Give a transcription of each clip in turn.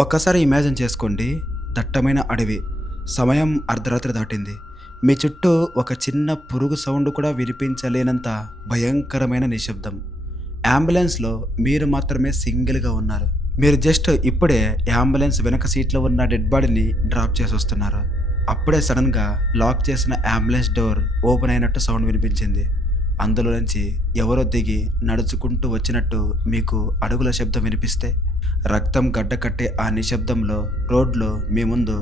ఒక్కసారి ఇమాజిన్ చేసుకోండి. దట్టమైన అడవి. సమయం అర్ధరాత్రి దాటింది. మీ చుట్టూ ఒక చిన్న పురుగు సౌండ్ కూడా వినిపించలేనంత భయంకరమైన నిశ్శబ్దం. అంబులెన్స్‌లో మీరు మాత్రమే సింగిల్‌గా ఉన్నారు. మీరు జస్ట్ ఇప్పుడే అంబులెన్స్ వెనక సీట్‌లో ఉన్న డెడ్ బాడీని డ్రాప్ చేసొస్తున్నారు. అప్పుడే సడెన్‌గా లాక్ చేసిన అంబులెన్స్ డోర్ ఓపెన్ అయినట్టు సౌండ్ వినిపించింది. అందులో నుంచి ఎవరో దిగి నడుచుకుంటూ వచ్చినట్టు మీకు అడుగుల శబ్దం వినిపిస్తే, రక్తం గడ్డకట్టే ఆ నిశ్శబ్దంలో రోడ్లో మీ ముందు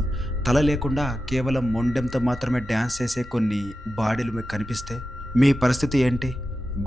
తల లేకుండా కేవలం మొండెంతో మాత్రమే డ్యాన్స్ చేసే కొన్ని బాడీలు మీకు కనిపిస్తే, మీ పరిస్థితి ఏంటి?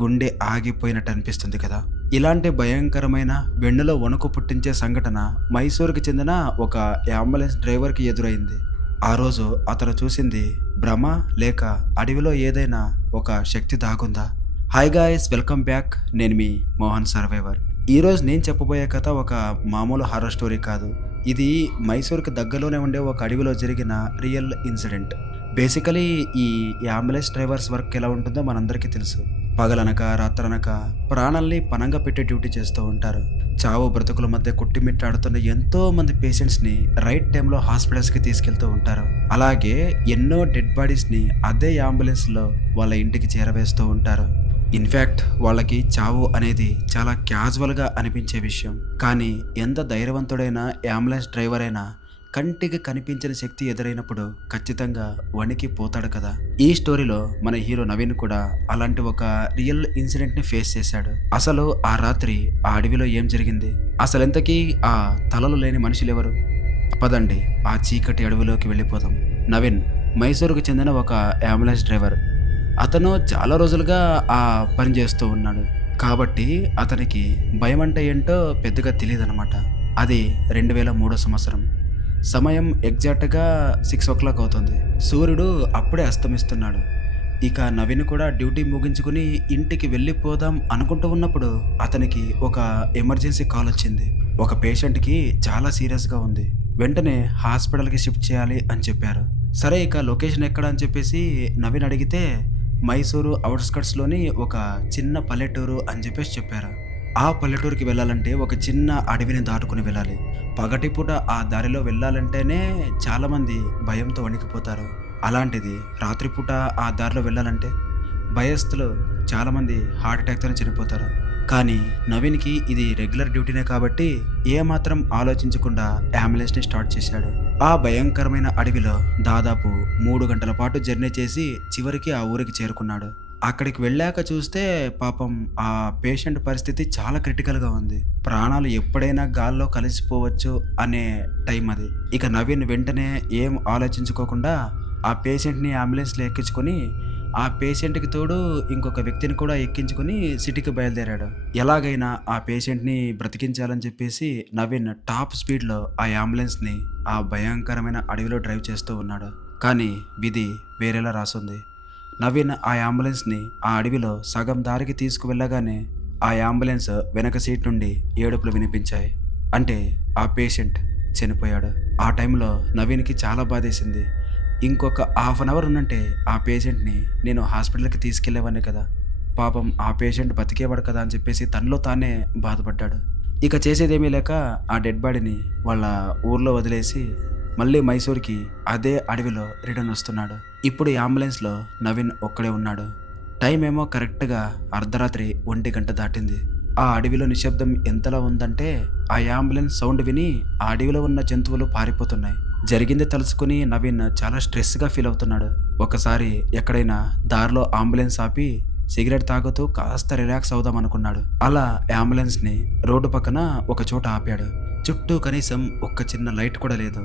గుండె ఆగిపోయినట్టు అనిపిస్తుంది కదా! ఇలాంటి భయంకరమైన వెన్నులో వణుకు పుట్టించే సంఘటన మైసూరుకి చెందిన ఒక అంబులెన్స్ డ్రైవర్‌కి ఎదురైంది. ఆ రోజు అతను చూసింది భ్రమ లేక అడవిలో ఏదైనా ఒక శక్తి దాగుందా? Hi guys, welcome back. నేను మీ మోహన్ సర్వైవర్. ఈరోజు నేను చెప్పబోయే కథ ఒక మామూలు హారర్ స్టోరీ కాదు. ఇది మైసూర్‌కి దగ్గరలోనే ఉండే ఒక అడవిలో జరిగిన రియల్ ఇన్సిడెంట్. బేసికలీ ఈ అంబులెన్స్ డ్రైవర్స్ వర్క్ ఎలా ఉంటుందో మనందరికీ తెలుసు. పగలనక రాత్రనక ప్రాణాల్ని పణంగా పెట్టి డ్యూటీ చేస్తూ ఉంటారు. చావు బ్రతుకుల మధ్య కొట్టిమిట్టాడుతున్న ఎంతో మంది పేషెంట్స్‌ని రైట్ టైంలో హాస్పిటల్స్‌కి తీసుకెళ్తూ ఉంటారు. అలాగే ఎన్నో డెడ్ బాడీస్‌ని అదే అంబులెన్స్‌లో వాళ్ళ ఇంటికి చేరవేస్తూ ఉంటారు. ఇన్‌ఫాక్ట్ వాళ్ళకి చావు అనేది చాలా క్యాజువల్‌గా అనిపించే విషయం. కానీ ఎంత ధైర్యవంతుడైన అంబులెన్స్ డ్రైవర్ అయినా కంటికి కనిపించని శక్తి ఎదురైనప్పుడు ఖచ్చితంగా వణికిపోతాడు కదా! ఈ స్టోరీలో మన హీరో నవీన్ కూడా అలాంటి ఒక రియల్ ఇన్సిడెంట్‌ని ఫేస్ చేశాడు. అసలు ఆ రాత్రి ఆ అడవిలో ఏం జరిగింది? అసలింతకీ ఆ తలలు లేని మనుషులెవరు? పదండి ఆ చీకటి అడవిలోకి వెళ్ళిపోదాం. నవీన్ మైసూరుకు చెందిన ఒక అంబులెన్స్ డ్రైవర్. అతను చాలా రోజులుగా ఆ పని చేస్తూ ఉన్నాడు. కాబట్టి అతనికి భయమంటే ఏంటో పెద్దగా తెలీదనమాట. అది 2003 సంవత్సరం. సమయం ఎగ్జాక్ట్‌గా 6:00 అవుతుంది. సూర్యుడు అప్పుడే అస్తమిస్తున్నాడు. ఇక నవీన్ కూడా డ్యూటీ ముగించుకొని ఇంటికి వెళ్ళిపోదాం అనుకుంటూ ఉన్నప్పుడు అతనికి ఒక ఎమర్జెన్సీ కాల్ వచ్చింది. ఒక పేషెంట్‌కి చాలా సీరియస్‌గా ఉంది. వెంటనే హాస్పిటల్‌కి షిఫ్ట్ చేయాలి అని చెప్పారు. సరే ఇక లొకేషన్ ఎక్కడ అని చెప్పేసి నవీన్ అడిగితే మైసూరు ఔట్‌స్కర్ట్స్‌లోని ఒక చిన్న పల్లెటూరు అని చెప్పేసి చెప్పారు. ఆ పల్లెటూరికి వెళ్ళాలంటే ఒక చిన్న అడవిని దాటుకొని వెళ్ళాలి. పగటిపూట ఆ దారిలో వెళ్ళాలంటేనే చాలామంది భయంతో వణికిపోతారు. అలాంటిది రాత్రిపూట ఆ దారిలో వెళ్ళాలంటే భయస్థులు చాలామంది హార్ట్ అటాక్‌తోనే చనిపోతారు. కానీ నవీన్‌కి ఇది రెగ్యులర్ డ్యూటీనే కాబట్టి ఏమాత్రం ఆలోచించకుండా అంబులెన్స్‌ని స్టార్ట్ చేశాడు. ఆ భయంకరమైన అడవిలో దాదాపు 3 గంటల పాటు జర్నీ చేసి చివరికి ఆ ఊరికి చేరుకున్నాడు. అక్కడికి వెళ్ళాక చూస్తే పాపం ఆ పేషెంట్ పరిస్థితి చాలా క్రిటికల్‌గా ఉంది. ప్రాణాలు ఎప్పుడైనా గాల్లో కలిసిపోవచ్చు అనే టైం అది. ఇక నవీన్ వెంటనే ఏం ఆలోచించుకోకుండా ఆ పేషెంట్‌ని అంబులెన్స్‌లో ఎక్కించుకొని, ఆ పేషెంట్‌కి తోడు ఇంకొక వ్యక్తిని కూడా ఎక్కించుకొని సిటీకి బయలుదేరాడు. ఎలాగైనా ఆ పేషెంట్‌ని బ్రతికించాలని చెప్పేసి నవీన్ టాప్ స్పీడ్‌లో ఆ అంబులెన్స్‌ని ఆ భయంకరమైన అడవిలో డ్రైవ్ చేస్తూ ఉన్నాడు. కానీ విధి వేరేలా రాసుంది. నవీన్ ఆ అంబులెన్స్‌ని ఆ అడవిలో సగం దారికి తీసుకువెళ్ళగానే ఆ అంబులెన్స్ వెనక సీట్ నుండి ఏడుపులు వినిపించాయి. అంటే ఆ పేషెంట్ చనిపోయాడు. ఆ టైంలో నవీన్‌కి చాలా బాధేసింది. ఇంకొక హాఫ్ అన్ అవర్ ఉండుంటే ఆ పేషెంట్‌ని నేను హాస్పిటల్‌కి తీసుకెళ్ళేవాడిని కదా! పాపం ఆ పేషెంట్ బతికేవాడు కదా అని చెప్పేసి తనలో తానే బాధపడ్డాడు. ఇక చేసేదేమీ లేక ఆ డెడ్ బాడీని వాళ్ళ ఊర్లో వదిలేసి మళ్ళీ మైసూర్‌కి అదే అడవిలో రిటర్న్ వస్తున్నాడు. ఇప్పుడు ఈ అంబులెన్స్‌లో నవీన్ ఒక్కడే ఉన్నాడు. టైం ఏమో కరెక్ట్‌గా అర్ధరాత్రి 1:00 దాటింది. ఆ అడవిలో నిశ్శబ్దం ఎంతలా ఉందంటే ఆ అంబులెన్స్ సౌండ్ విని ఆ అడవిలో ఉన్న జంతువులు పారిపోతున్నాయి. జరిగింది తలుచుకుని నవీన్ చాలా స్ట్రెస్‌గా ఫీల్ అవుతున్నాడు. ఒకసారి ఎక్కడైనా దారిలో అంబులెన్స్ ఆపి సిగరెట్ తాగుతూ కాస్త రిలాక్స్ అవుదాం అనుకున్నాడు. అలా అంబులెన్స్‌ని రోడ్డు పక్కన ఒక చోట ఆపాడు. చుట్టూ కనీసం ఒక్క చిన్న లైట్ కూడా లేదు.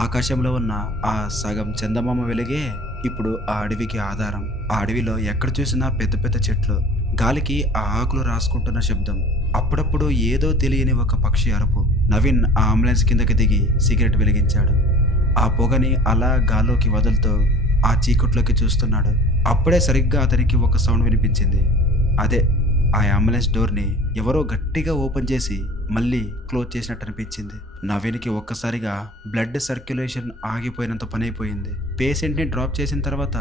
ఆకాశంలో ఉన్న ఆ సగం చందమామ వెలుగే ఇప్పుడు ఆ అడవికి ఆధారం. ఆ అడవిలో ఎక్కడ చూసినా పెద్ద పెద్ద చెట్లు, గాలికి ఆ ఆకులు రాసుకుంటున్న శబ్దం, అప్పుడప్పుడు ఏదో తెలియని ఒక పక్షి అరుపు. నవీన్ ఆ అంబులెన్స్ కిందకి దిగి సిగరెట్ వెలిగించాడు. ఆ పొగని అలా గాల్లోకి వదులుతూ ఆ చీకట్లోకి చూస్తున్నాడు. అప్పుడే సరిగ్గా అతనికి ఒక సౌండ్ వినిపించింది. అదే ఆ అంబులెన్స్ డోర్‌ని ఎవరో గట్టిగా ఓపెన్ చేసి మళ్ళీ క్లోజ్ చేసినట్టు అనిపించింది. నవీన్‌కి ఒక్కసారిగా బ్లడ్ సర్క్యులేషన్ ఆగిపోయినంత పనైపోయింది. పేషెంట్‌ని డ్రాప్ చేసిన తర్వాత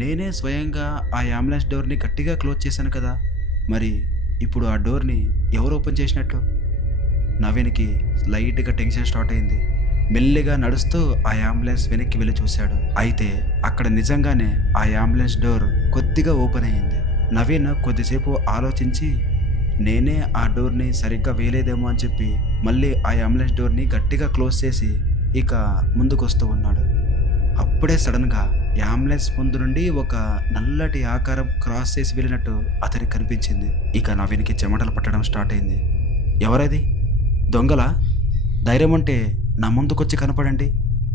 నేనే స్వయంగా ఆ అంబులెన్స్ డోర్‌ని గట్టిగా క్లోజ్ చేశాను కదా! మరి ఇప్పుడు ఆ డోర్‌ని ఎవరు ఓపెన్ చేసినట్టు? నవీన్కి లైట్గా టెన్షన్ స్టార్ట్ అయింది. మెల్లిగా నడుస్తూ ఆ అంబులెన్స్ వెనక్కి వెళ్ళి చూశాడు. అయితే అక్కడ నిజంగానే ఆ అంబులెన్స్ డోర్ కొద్దిగా ఓపెన్ అయ్యింది. నవీన్ కొద్దిసేపు ఆలోచించి నేనే ఆ డోర్ని సరిగ్గా వేయలేదేమో అని చెప్పి మళ్ళీ ఆ అంబులెన్స్ డోర్ని గట్టిగా క్లోజ్ చేసి ఇక ముందుకొస్తూ ఉన్నాడు. అప్పుడే సడన్‌గా అంబులెన్స్ ముందు నుండి ఒక నల్లటి ఆకారం క్రాస్ చేసి వెళ్ళినట్టు అతనికి కనిపించింది. ఇక నవీన్‌కి చెమటలు పట్టడం స్టార్ట్ అయింది. ఎవరది? దొంగలా? ధైర్యముంటే నా ముందుకొచ్చి కనపడండి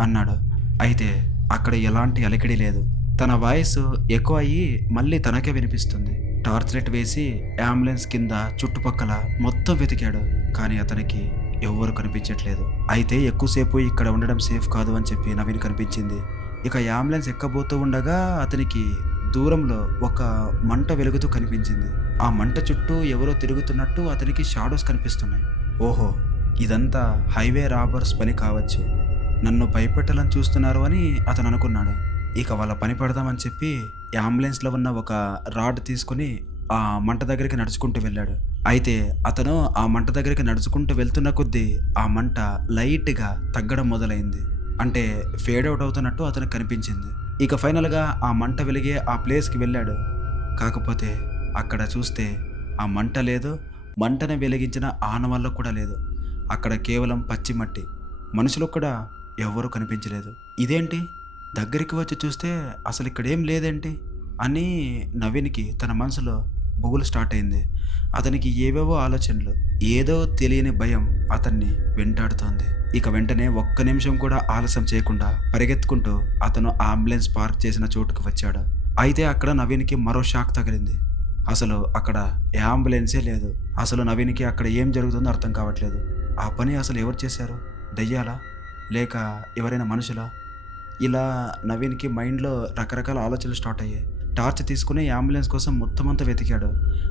అన్నాడు. అయితే అక్కడ ఎలాంటి అలికిడి లేదు. తన వాయిస్ ఎకో అయ్యి మళ్ళీ తనకే వినిపిస్తుంది. టార్చ్ లైట్ వేసి అంబులెన్స్ కింద చుట్టుపక్కల మొత్తం వెతికాడు. కానీ అతనికి ఎవ్వరు కనిపించట్లేదు. అయితే ఎక్కువసేపు ఇక్కడ ఉండడం సేఫ్ కాదు అని చెప్పి నవీన్ కనిపించింది. ఇక అంబులెన్స్ ఎక్కబోతూ ఉండగా అతనికి దూరంలో ఒక మంట వెలుగుతూ కనిపించింది. ఆ మంట చుట్టూ ఎవరో తిరుగుతున్నట్టు అతనికి షాడోస్ కనిపిస్తున్నాయి. ఓహో! ఇదంతా హైవే రాబర్స్ పని కావచ్చు. నన్ను భయపెట్టాలని చూస్తున్నారు అని అతను అనుకున్నాడు. ఇక వాళ్ళ పని పడదామని చెప్పి అంబులెన్స్‌లో ఉన్న ఒక రాడ్ తీసుకొని ఆ మంట దగ్గరికి నడుచుకుంటూ వెళ్ళాడు. అయితే అతను ఆ మంట దగ్గరికి నడుచుకుంటూ వెళ్తున్న కొద్దీ ఆ మంట లైట్‌గా తగ్గడం మొదలైంది. అంటే ఫేడ్ ఔట్ అవుతున్నట్టు అతనికి కనిపించింది. ఇక ఫైనల్‌గా ఆ మంట వెలిగే ఆ ప్లేస్‌కి వెళ్ళాడు. కాకపోతే అక్కడ చూస్తే ఆ మంట లేదు. మంటను వెలిగించిన ఆనవాళ్ళు కూడా లేదు. అక్కడ కేవలం పచ్చి మట్టి. మనుషులకు కూడా ఎవ్వరూ కనిపించలేదు. ఇదేంటి? దగ్గరికి వచ్చి చూస్తే అసలిక్కడేం లేదేంటి? అని నవీన్‌కి తన మనసులో బుగులు స్టార్ట్ అయింది. అతనికి ఏవేవో ఆలోచనలు. ఏదో తెలియని భయం అతన్ని వెంటాడుతోంది. ఇక వెంటనే ఒక్క నిమిషం కూడా ఆలస్యం చేయకుండా పరిగెత్తుకుంటూ అతను అంబులెన్స్ పార్క్ చేసిన చోటుకు వచ్చాడు. అయితే అక్కడ నవీన్‌కి మరో షాక్ తగిలింది. అసలు అక్కడ అంబులెన్సే లేదు. అసలు నవీన్‌కి అక్కడ ఏం జరుగుతుందో అర్థం కావట్లేదు. ఆ పని అసలు ఎవరు చేశారు? దెయ్యాలా? లేక ఎవరైనా మనుషులా? ఇలా నవీన్‌కి మైండ్‌లో రకరకాల ఆలోచనలు స్టార్ట్ అయ్యాయి. టార్చ్ తీసుకొని అంబులెన్స్ కోసం మొత్తం అంతా వెతికాడు.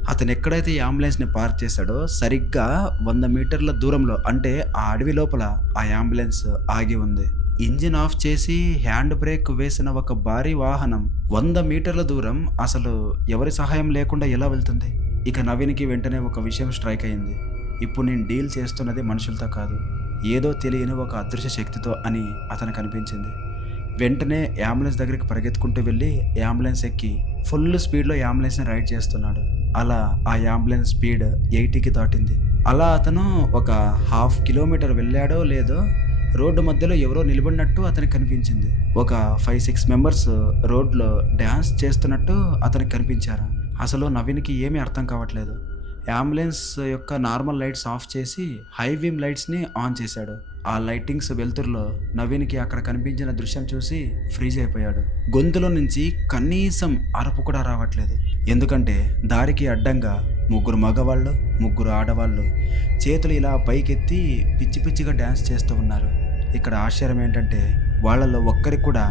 అతను ఎక్కడైతే ఈ అంబులెన్స్‌ని పార్క్ చేశాడో సరిగ్గా 100 మీటర్ల దూరంలో అంటే ఆ అడవి లోపల ఆ అంబులెన్స్ ఆగి ఉంది. ఇంజిన్ ఆఫ్ చేసి హ్యాండ్ బ్రేక్ వేసిన ఒక భారీ వాహనం 100 మీటర్ల దూరం అసలు ఎవరి సహాయం లేకుండా ఎలా వెళ్తుంది? ఇక నవీన్‌కి వెంటనే ఒక విషయం స్ట్రైక్ అయింది. ఇప్పుడు నేను డీల్ చేస్తున్నది మనుషులతో కాదు, ఏదో తెలియని ఒక అదృశ్య శక్తితో అని అతనికి అనిపించింది. వెంటనే అంబులెన్స్ దగ్గరికి పరిగెత్తుకుంటూ వెళ్ళి అంబులెన్స్ ఎక్కి ఫుల్ స్పీడ్‌లో అంబులెన్స్‌ని రైడ్ చేస్తున్నాడు. అలా ఆ అంబులెన్స్ స్పీడ్ 80కి దాటింది. అలా అతను ఒక హాఫ్ కిలోమీటర్ వెళ్ళాడో లేదో రోడ్డు మధ్యలో ఎవరో నిలబడినట్టు అతనికి కనిపించింది. ఒక 5, 6 మెంబర్స్ రోడ్‌లో డాన్స్ చేస్తున్నట్టు అతనికి కనిపించారు. అసలు నవీన్‌కి ఏమీ అర్థం కావట్లేదు. అంబులెన్స్ యొక్క నార్మల్ లైట్స్ ఆఫ్ చేసి హై బీమ్ లైట్స్‌ని ఆన్ చేశాడు. ఆ లైటింగ్స్ వెలుతురులో నవీన్‌కి అక్కడ కనిపించిన దృశ్యం చూసి ఫ్రీజ్ అయిపోయాడు. గొంతులో నుంచి కనీసం అరుపు కూడా రావట్లేదు. ఎందుకంటే దారికి అడ్డంగా 3 మగవాళ్ళు, 3 ఆడవాళ్ళు చేతులు ఇలా పైకెత్తి పిచ్చి పిచ్చిగా డాన్స్ చేస్తూ ఉన్నారు. ఇక్కడ ఆశ్చర్యం ఏంటంటే వాళ్ళలో ఒక్కరికి కూడా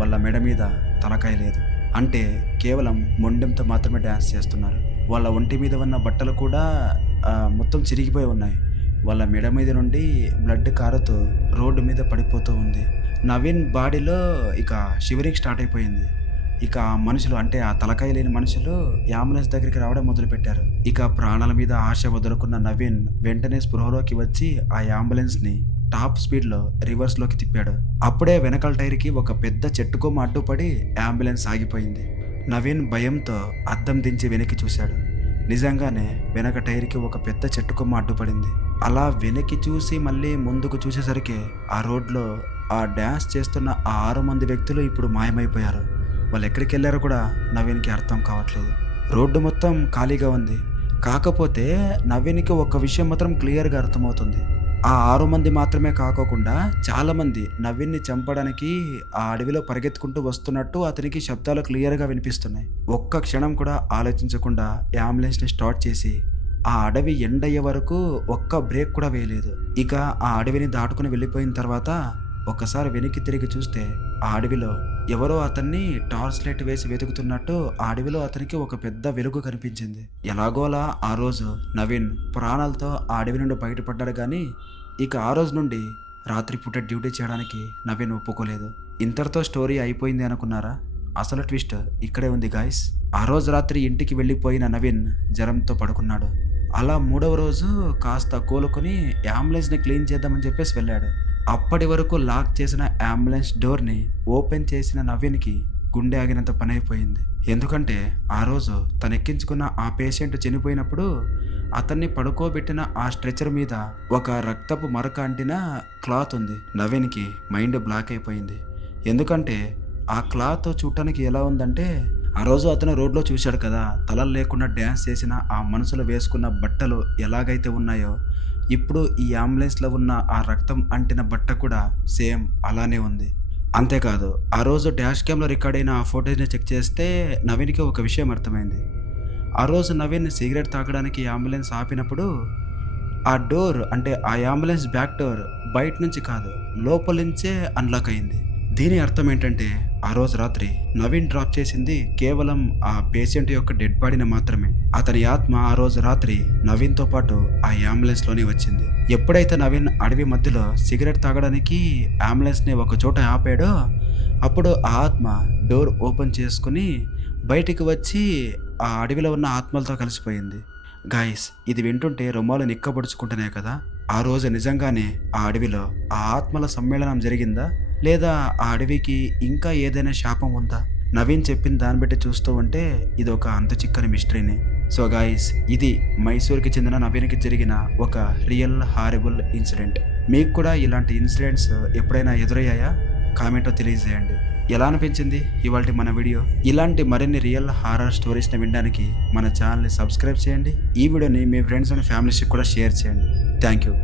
వాళ్ళ మెడ మీద తలకాయ లేదు. అంటే కేవలం మొండెంతో మాత్రమే డాన్స్ చేస్తున్నారు. వాళ్ళ ఒంటి మీద ఉన్న బట్టలు కూడా మొత్తం చిరిగిపోయి ఉన్నాయి. వాళ్ళ మెడ మీద నుండి బ్లడ్ కారుతూ రోడ్డు మీద పడిపోతూ ఉంది. నవీన్ బాడీలో ఇక షివరింగ్ స్టార్ట్ అయిపోయింది. ఇక ఆ మనుషులు అంటే ఆ తలకాయ లేని మనుషులు అంబులెన్స్ దగ్గరికి రావడం మొదలుపెట్టారు. ఇక ప్రాణాల మీద ఆశ వదులుకున్న నవీన్ వెంటనే స్పృహలోకి వచ్చి ఆ అంబులెన్స్‌ని టాప్ స్పీడ్‌లో రివర్స్‌లోకి తిప్పాడు. అప్పుడే వెనకాల టైర్‌కి ఒక పెద్ద చెట్టు కొమ్మ అడ్డుపడి అంబులెన్స్ ఆగిపోయింది. నవీన్ భయంతో అద్దం దించి వెనక్కి చూశాడు. నిజంగానే వెనక టైర్‌కి ఒక పెద్ద చెట్టు కొమ్మ అడ్డుపడింది. అలా వెనక్కి చూసి మళ్ళీ ముందుకు చూసేసరికి ఆ రోడ్‌లో ఆ డాన్స్ చేస్తున్న ఆ 6 మంది వ్యక్తులు ఇప్పుడు మాయమైపోయారు. వాళ్ళు ఎక్కడికి వెళ్ళారో కూడా నవీన్‌కి అర్థం కావట్లేదు. రోడ్డు మొత్తం ఖాళీగా ఉంది. కాకపోతే నవీన్‌కి ఒక విషయం మాత్రం క్లియర్‌గా అర్థమవుతుంది. ఆ 6 మంది మాత్రమే కాకోకుండా చాలామంది నవీన్‌ని చంపడానికి ఆ అడవిలో పరిగెత్తుకుంటూ వస్తున్నట్టు అతనికి శబ్దాలు క్లియర్‌గా వినిపిస్తున్నాయి. ఒక్క క్షణం కూడా ఆలోచించకుండా అంబులెన్స్‌ని స్టార్ట్ చేసి ఆ అడవి ఎండయ్యే వరకు ఒక్క బ్రేక్ కూడా వేయలేదు. ఇక ఆ అడవిని దాటుకుని వెళ్ళిపోయిన తర్వాత ఒక్కసారి వెనక్కి తిరిగి చూస్తే ఆ అడవిలో ఎవరో అతన్ని టార్చ్ లైట్ వేసి వెతుకుతున్నట్టు ఆ అడవిలో అతనికి ఒక పెద్ద వెలుగు కనిపించింది. ఎలాగోలా ఆ రోజు నవీన్ ప్రాణాలతో ఆ అడవి నుండి బయటపడ్డాడు. కానీ ఇక ఆ రోజు నుండి రాత్రిపూట డ్యూటీ చేయడానికి నవీన్ ఒప్పుకోలేదు. ఇంతటితో స్టోరీ అయిపోయింది అనుకున్నారా? అసలు ట్విస్ట్ ఇక్కడే ఉంది గాయ్స్. ఆ రోజు రాత్రి ఇంటికి వెళ్ళిపోయిన నవీన్ జ్వరంతో పడుకున్నాడు. అలా మూడవ రోజు కాస్త కోలుకొని అంబులెన్స్‌ని క్లీన్ చేద్దామని చెప్పేసి వెళ్ళాడు. అప్పటి వరకు లాక్ చేసిన అంబులెన్స్ డోర్‌ని ఓపెన్ చేసిన నవీన్‌కి గుండె ఆగినంత పనైపోయింది. ఎందుకంటే ఆ రోజు తనెక్కించుకున్న ఆ పేషెంట్ చనిపోయినప్పుడు అతన్ని పడుకోబెట్టిన ఆ స్ట్రెచర్ మీద ఒక రక్తపు మరక అంటిన క్లాత్ ఉంది. నవీన్‌కి మైండ్ బ్లాక్ అయిపోయింది. ఎందుకంటే ఆ క్లాత్ చూడటానికి ఎలా ఉందంటే, ఆ రోజు అతను రోడ్‌లో చూశాడు కదా! తలలు లేకుండా డాన్స్ చేసిన ఆ మనుషులు వేసుకున్న బట్టలు ఎలాగైతే ఉన్నాయో, ఇప్పుడు ఈ అంబులెన్స్‌లో ఉన్న ఆ రక్తం అంటిన బట్ట కూడా సేమ్ అలానే ఉంది. అంతేకాదు, ఆ రోజు డాష్ క్యామ్‌లో రికార్డ్ అయిన ఆ ఫుటేజ్‌ని చెక్ చేస్తే నవీన్‌కి ఒక విషయం అర్థమైంది. ఆ రోజు నవీన్ సిగరెట్ తాగడానికి అంబులెన్స్ ఆపినప్పుడు, ఆ డోర్ అంటే ఆ అంబులెన్స్ బ్యాక్ డోర్ బయట నుంచి కాదు, లోపల నుంచే అన్‌లాక్ అయింది. దీని అర్థం ఏంటంటే, ఆ రోజు రాత్రి నవీన్ డ్రాప్ చేసింది కేవలం ఆ పేషెంట్ యొక్క డెడ్ బాడీని మాత్రమే. అతని ఆత్మ ఆ రోజు రాత్రి నవీన్‌తో పాటు ఆ అంబులెన్స్‌లోనే వచ్చింది. ఎప్పుడైతే నవీన్ అడవి మధ్యలో సిగరెట్ తాగడానికి అంబులెన్స్‌ని ఒక చోట ఆపాడో, అప్పుడు ఆ ఆత్మ డోర్ ఓపెన్ చేసుకొని బయటికి వచ్చి ఆ అడవిలో ఉన్న ఆత్మలతో కలిసిపోయింది. గాయ్స్, ఇది వింటుంటే రొమ్మాలు నిక్కబొడుచుకుంటున్నాయి కదా! ఆ రోజు నిజంగానే ఆ అడవిలో ఆ ఆత్మల సమ్మేళనం జరిగిందా? లేదా ఆ అడవికి ఇంకా ఏదైనా శాపం ఉందా? నవీన్ చెప్పిన దాన్ని బట్టి చూస్తూ ఉంటే ఇదొక అంతుచిక్కని మిస్టరీనే. సో గాయ్స్, ఇది మైసూర్‌కి చెందిన నవీన్‌కి జరిగిన ఒక రియల్ హారిబుల్ ఇన్సిడెంట్. మీకు కూడా ఇలాంటి ఇన్సిడెంట్స్ ఎప్పుడైనా ఎదురయ్యాయా? కామెంట్‌లో తెలియజేయండి. ఎలా అనిపించింది ఇవాల్టి మన వీడియో? ఇలాంటి మరిన్ని రియల్ హారర్ స్టోరీస్‌ని వినడానికి మన ఛానెల్‌ని సబ్స్క్రైబ్ చేయండి. ఈ వీడియోని మీ ఫ్రెండ్స్ అండ్ ఫ్యామిలీస్‌కి కూడా షేర్ చేయండి. Thank you.